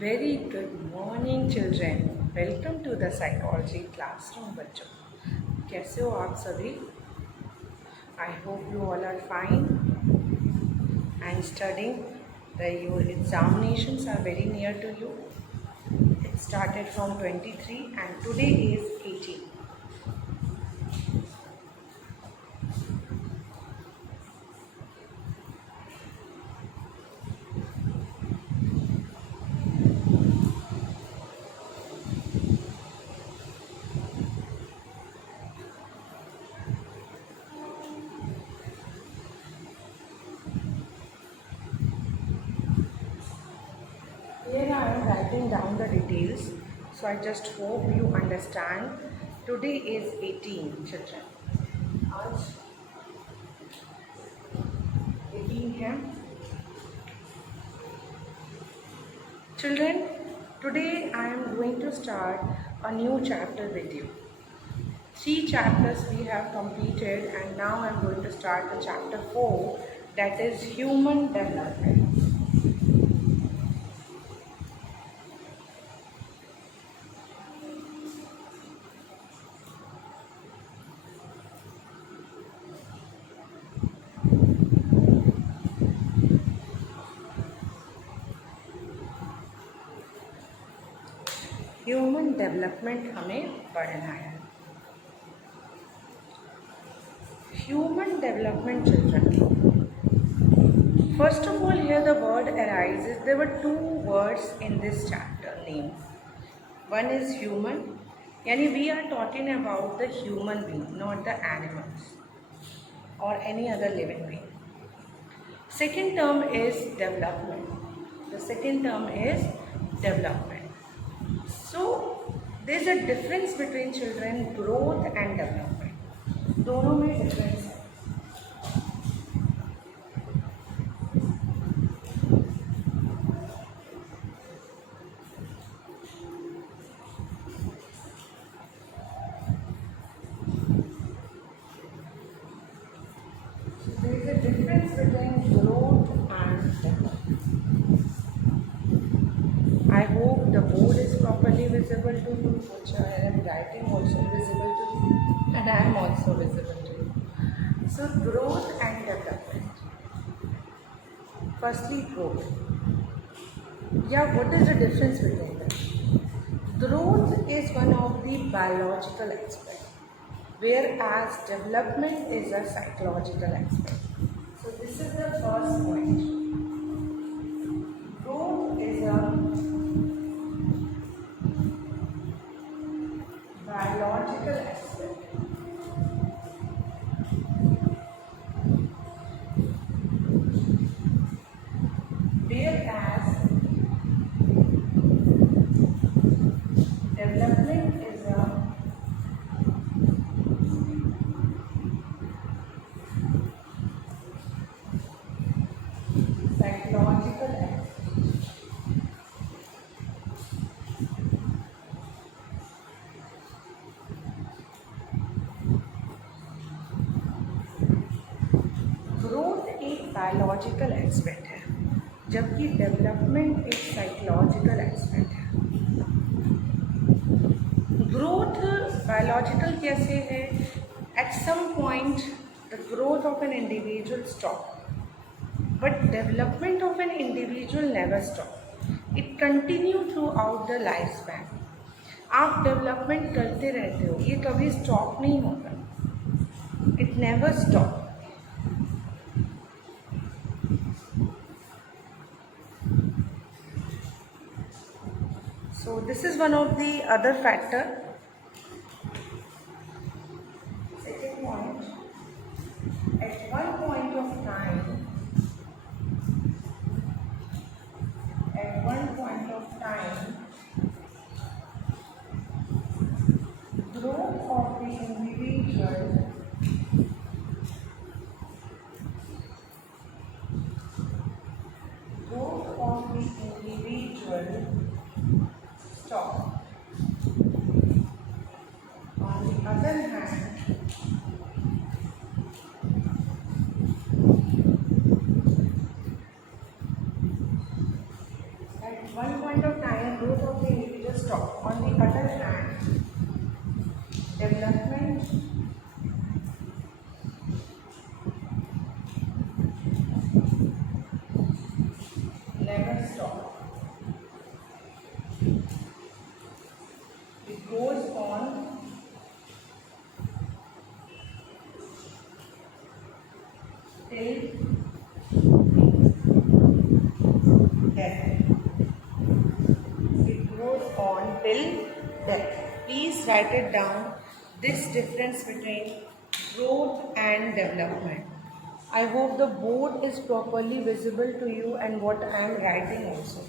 Very good morning children. Welcome to the psychology classroom बच्चों. कैसे हो आप सभी? I hope you all are fine and studying. Your examinations are very near to you. It started from 23 and today is 18. Here I am writing down the details, so I just hope you understand. Today is 18 children. आज 18 है. Children, today I am going to start a new chapter with you. 3 chapters we have completed and now I am going to start the chapter 4, that is human development. Human development हमें पढ़ना है. Human development children. First of all, here the word arises. There were 2 words in this chapter names. One is human, yani we are talking about the human being, not the animals or any other living being. Second term is development. The second term is development. So there is a difference between children, growth and development. दोनों में difference है. So there is a difference between growth and development. I hope the board is properly visible to you, which I am writing also visible to you, and I am also visible to you. So growth and development. Firstly, growth. Yeah, what is the difference between them? Growth is one of the biological aspects, whereas development is a psychological aspect. So this is the first point. Growth is a biological aspect. Whereas development is a psychological aspect. Growth एक biological aspect है, जबकि development एक psychological aspect है. Growth biological कैसे है? At some point the growth of an individual stop, but development of an individual never stop. It continue throughout the life span. आप development करते रहते हो, ये कभी स्टॉप नहीं होगा. It never stop. So this is one of the other factor. Second point, at one point of time, growth of the individual stop. On the other hand, at one point of time till death. Please write it down, this difference between growth and development. I hope the board is properly visible to you and what I am writing also.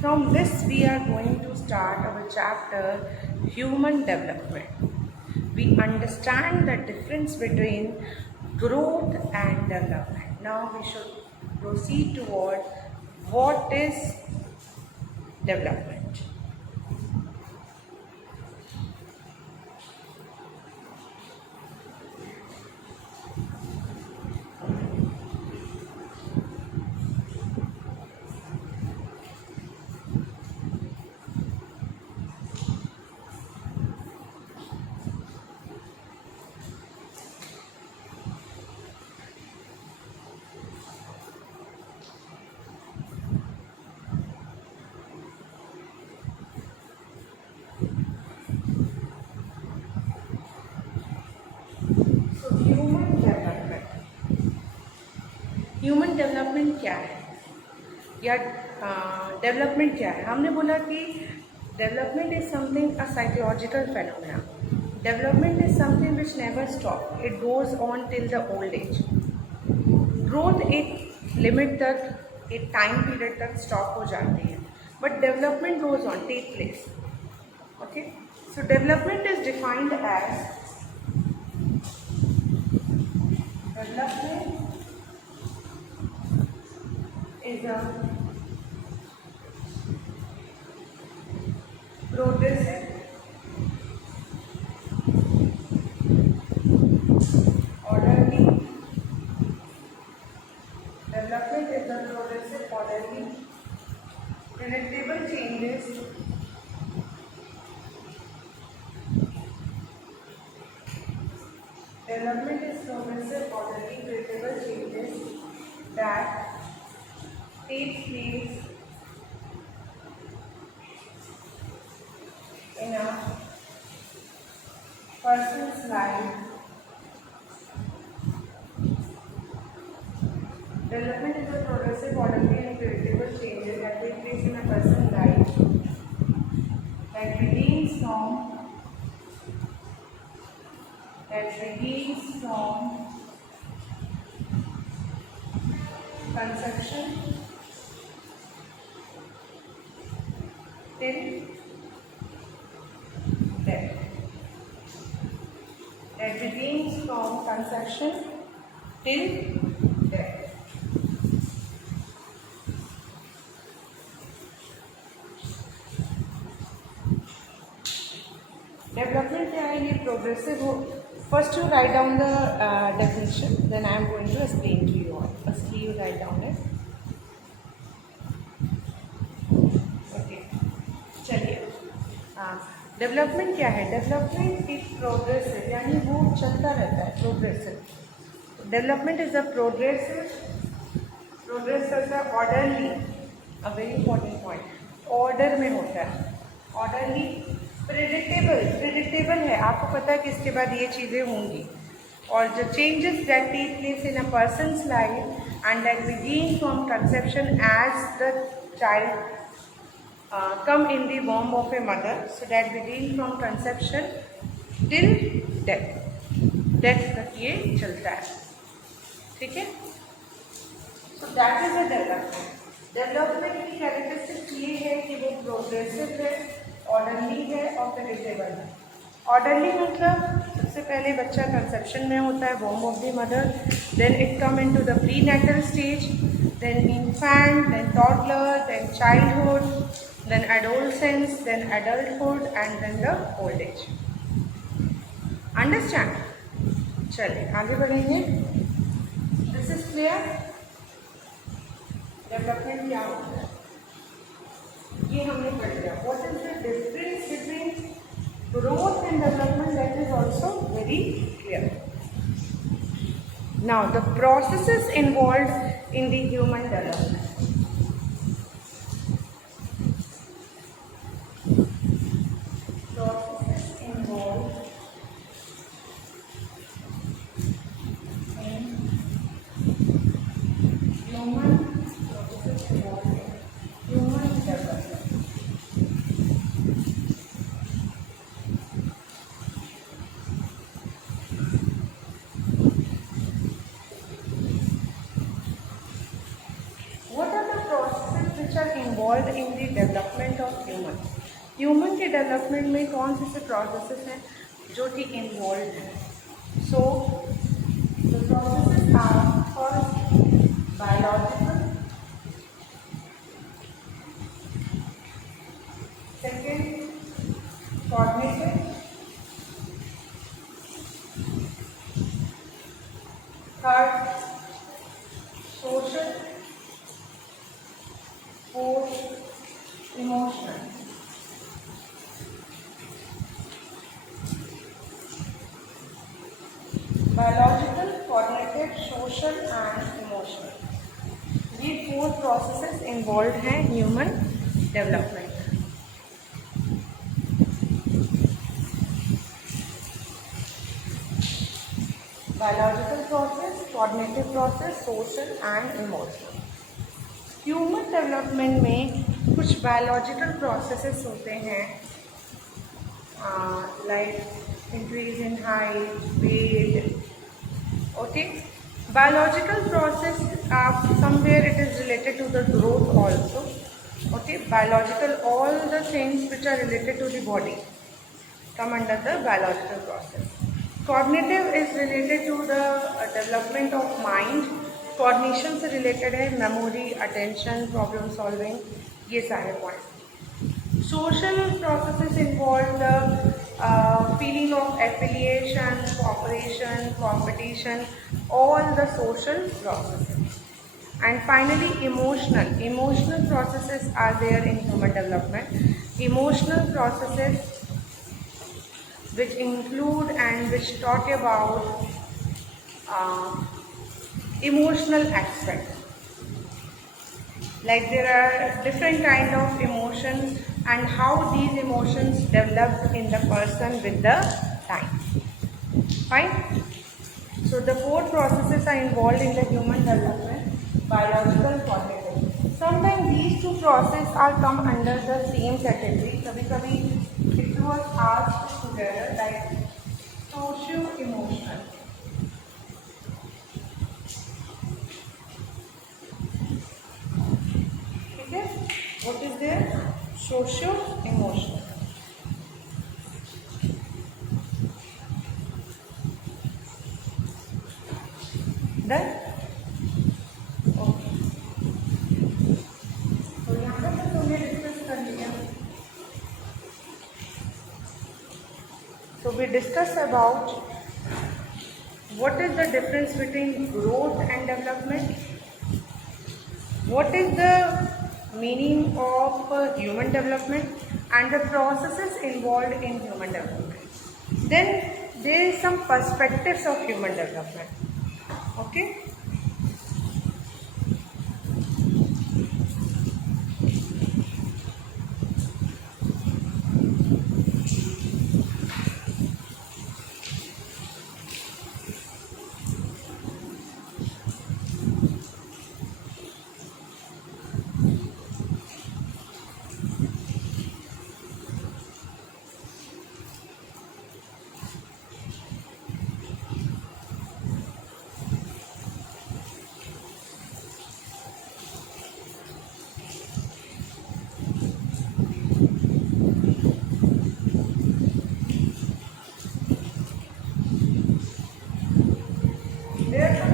From this we are going to start our chapter Human Development. We understand the difference between growth and development. Now we should proceed toward what is development. Human development क्या है या development क्या है? हमने बोला कि development is something a psychological phenomena. Development is something which never stop, it goes on till the old age. Growth एक limit तक, एक टाइम पीरियड तक स्टॉप हो जाती है, but development goes on, take place. Okay, so development is defined as development is a progressive orderly development is a progressive orderly predictable changes development is progressive orderly predictable changes that take place in a person's life. Development is a progressive, orderly and predictable changes that take place in a person's life that begins from conception till death. That begins from conception till death. Development क्या है? ये progressive हो. First you write down the definition, then I am going to explain to you all. Firstly you write down it. Okay. चलिए, development क्या है? Development एक progressive, यानी वो चलता रहता है. Progressive development is a progress करता है orderly. A very important point, order में होता है. ऑर्डरली, प्रेडिक्टेबल है, आपको पता है कि इसके बाद ये चीज़ें होंगी. और जो changes that take place in a person's life and that begin from conception as the child come in the womb of a mother, so that begin from conception till death तक ये चलता है. ठीक है, so that is a development की characteristic ये है कि वो प्रोग्रेसिव है, ऑर्डरली है और प्रेडिक्टेबल है. ऑर्डरली मतलब सबसे पहले बच्चा कंसेप्शन में होता है, womb of the mother, then it come into the prenatal stage, then infant, then toddler, then childhood, then adolescence, then adulthood and then the old age. Understand? चलिए आगे बढ़ेंगे. This is clear? डेवलपमेंट क्या होता है? ये हमने पढ़ लिया. What is the difference between growth and development? That is also very clear. Now the processes involved in the human development. Processes involved in human processes involved in human development. What are the processes which are involved in the development of human? Human के development में कौन से processes हैं जो कि involve हैं? So the processes are first biological, second cognitive, third social, fourth emotional. Biological, cognitive, social and emotional, ये 4 processes involve हैं human development. Biological process, cognitive process, social and emotional. Human development में कुछ biological processes होते हैं, like increase in height, weight. Okay, biological process, somewhere it is related to the growth also. Okay, biological, all the things which are related to the body come under the biological process. Cognitive is related to the development of mind. Cognition से related है memory, attention, problem solving, ये सारे points. Social processes involve the feeling of affiliation, cooperation, competition, all the social processes. And finally, emotional processes are there in human development. Emotional processes which include and which talk about emotional aspects. Like there are different kind of emotions and how these emotions develop in the person with the time. Fine? So the 4 processes are involved in the human development: biological, cognitive. Sometimes these 2 processes are come under the same category. Kabhi it was asked together, like socio-emotional. Okay? What is there? Socio-emotional. Done? Okay. तो यहाँ पर तो तुमने discuss कर लिया. So we discuss about what is the difference between growth and development. What is the meaning of human development and the processes involved in human development. Then there is some perspectives of human development. Okay.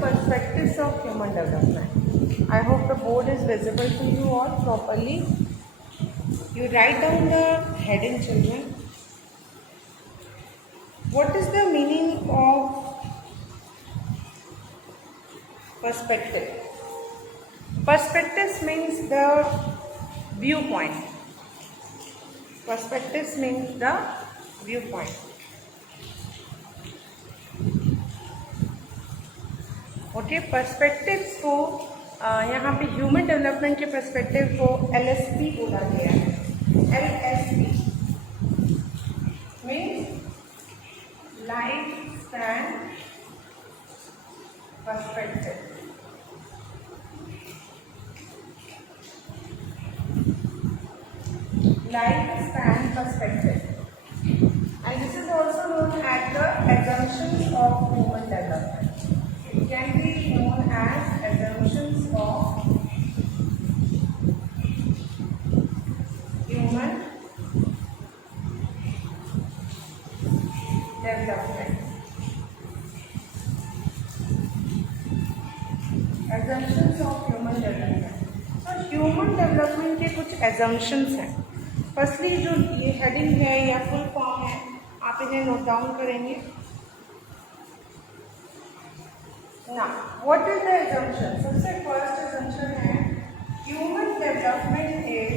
Perspectives of human development. I hope the board is visible to you all properly. You write down the heading, children. What is the meaning of perspective? Perspectives means the viewpoint. Perspectives means the viewpoint. Okay, perspectives को यहाँ पे human development के perspective को LSP बोला गया है. LSP means life span perspective. Lifespan perspective, and this is also known as the assumptions of human development. It can be known as assumptions of human development. Assumptions of human development. So human development के कुछ assumptions हैं. Firstly जो ये heading है या full form है, आप इन्हें नोट डाउन करेंगे ना. What is the assumption? सबसे फर्स्ट assumption है human development is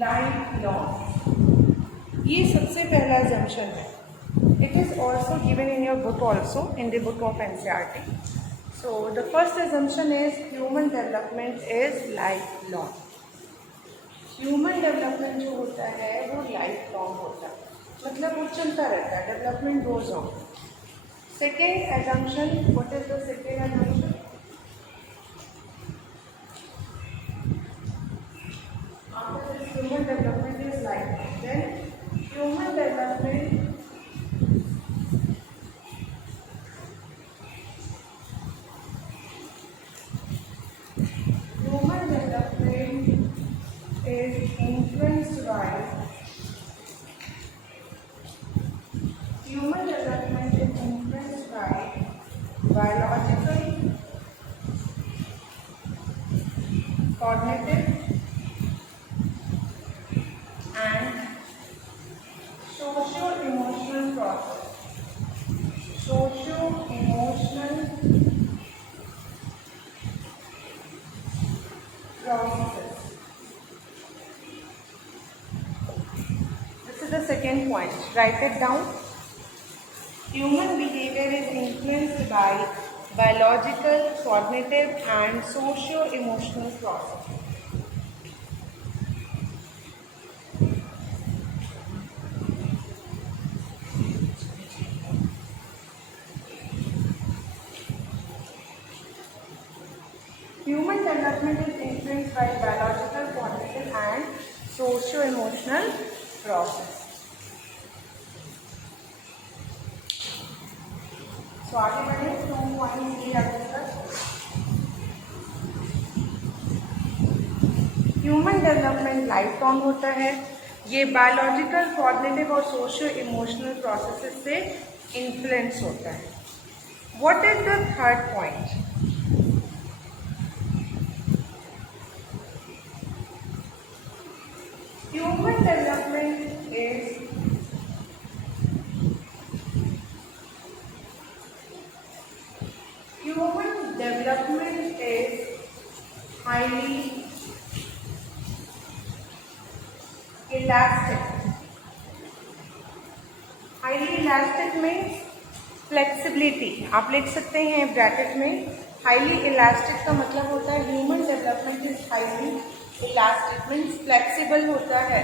life long. ये सबसे पहला assumption है. It is also given in your book also, in the book of NCERT. So the first assumption is human development is lifelong. Human development जो होता है वो lifelong होता है, मतलब वो चलता रहता है. Development goes on. Second assumption, what is the second assumption? After this, human development is lifelong. Then human development is influenced by biological, cognitive and socio-emotional process. Socio-emotional processes. This is the second point. Write it down. Human behavior is influenced by biological, cognitive and socio-emotional processes. Human development is influenced by biological, cognitive and socio-emotional process. So आगे बढ़े तो point ये आएगा. Human development life long होता है. ये biological, cognitive और socio emotional processes से इन्फ्लुएंस होता है. What is the third point? Human development is highly elastic. Highly elastic means flexibility. आप लिख सकते हैं ब्रैकेट में. हाईली इलास्टिक का मतलब होता है human development is highly elastic means flexible होता है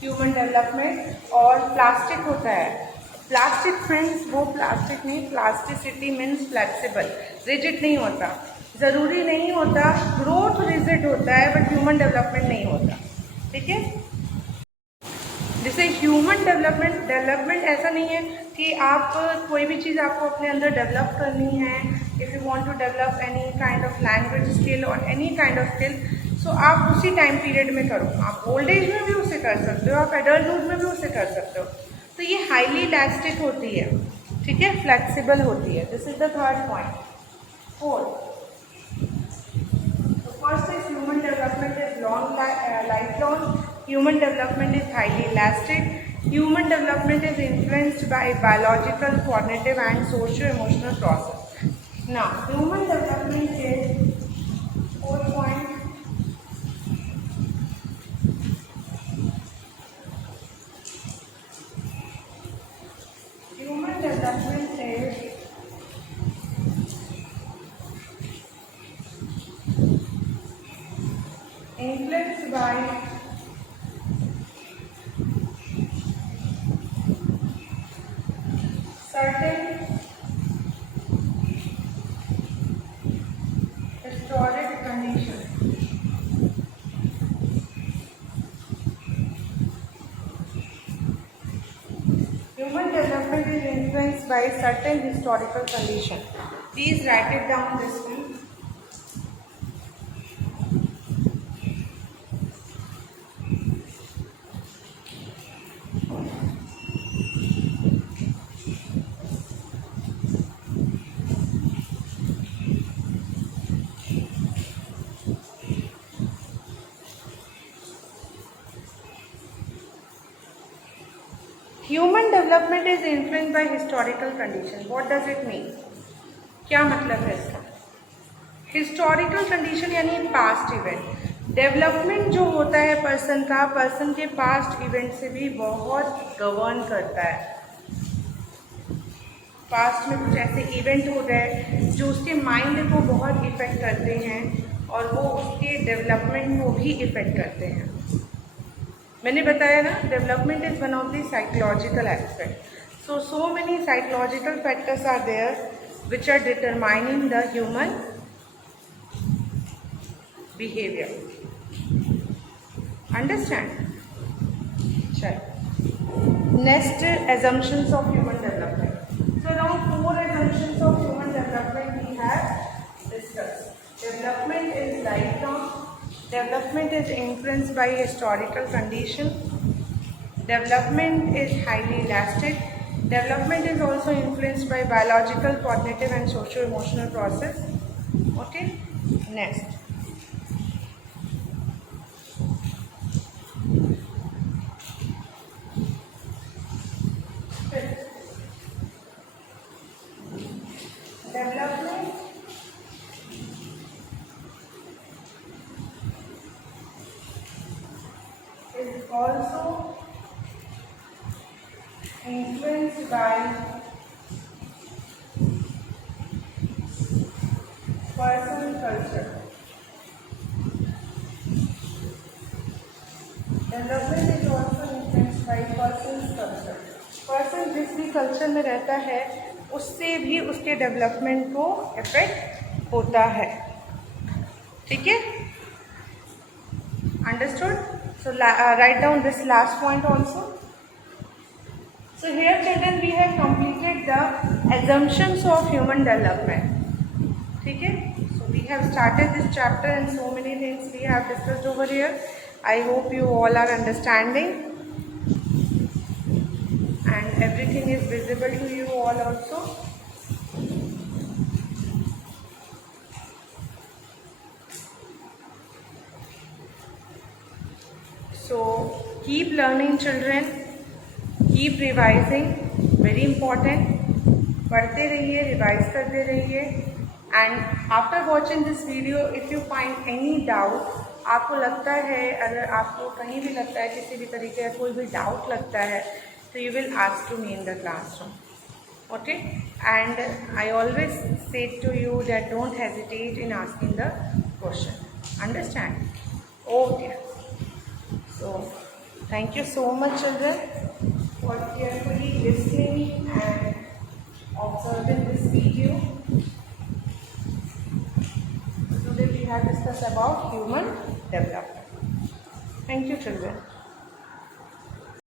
ह्यूमन डेवलपमेंट. और प्लास्टिक होता है. प्लास्टिक मीन्स वो प्लास्टिक नहीं, प्लास्टिसिटी मीन्स फ्लेक्सिबल, रिजिड नहीं होता. ज़रूरी नहीं होता, ग्रोथ रिजिड होता है बट ह्यूमन डेवलपमेंट नहीं होता. ठीक है. जैसे ह्यूमन डेवलपमेंट ऐसा नहीं है कि आप कोई भी चीज़ आपको अपने अंदर डेवलप करनी है. If you want to develop any kind of language skill और any kind of skill, so आप उसी टाइम पीरियड में करो. आप ओल्ड एज में भी उसे कर सकते हो, आप एडल्टहुड में भी उसे कर सकते हो. तो ये हाईली इलास्टिक होती है. ठीक है, फ्लेक्सिबल होती है. This is the third point. Fourth, first is human development is lifelong. Human development is highly elastic. Human development is influenced by biological, cognitive and socio-emotional process. Now, human development is 4 point. Human development is influenced by certain historic conditions. Human development is influenced by certain historical conditions. Please write it down this one. Human development is influenced by historical condition. What does it mean? क्या मतलब है इसका? Historical condition यानी past event. Development जो होता है person के past event से भी बहुत गवर्न करता है। पास्ट में कुछ ऐसे इवेंट हो गए जो उसके माइंड को बहुत इफेक्ट करते हैं और वो उसके डेवलपमेंट को भी इफेक्ट करते हैं। मैंने बताया ना, development is one of the psychological aspect. So many psychological factors are there which are determining the human behavior. Understand? Next, assumptions of human development. So around 4 assumptions of human development we have discussed. Development is lifelong. Development is influenced by historical condition. Development is highly elastic. Development is also influenced by biological, cognitive and socio-emotional process. Okay, next. Development is also influenced by personal culture. Development is also influenced by person's culture. Person जिस भी culture में रहता है उससे भी उसके development को effect होता है। ठीक है, understood? So write down this last point also. So here children we have completed the assumptions of human development. ठीक है? So we have started this chapter and so many things we have discussed over here. I hope you all are understanding and everything is visible to you all also. So keep learning children. Keep revising, very important. पढ़ते रहिए, revise करते रहिए. And after watching this video if you find any doubt, आपको लगता है, अगर आपको कहीं भी लगता है किसी भी तरीके का कोई भी डाउट लगता है तो you will ask to me in the classroom. Okay, and I always say to you that don't hesitate in asking the question. Understand? Okay, so thank you so much children for carefully listening and observing this video. Today we have discussed about human development. Thank you children.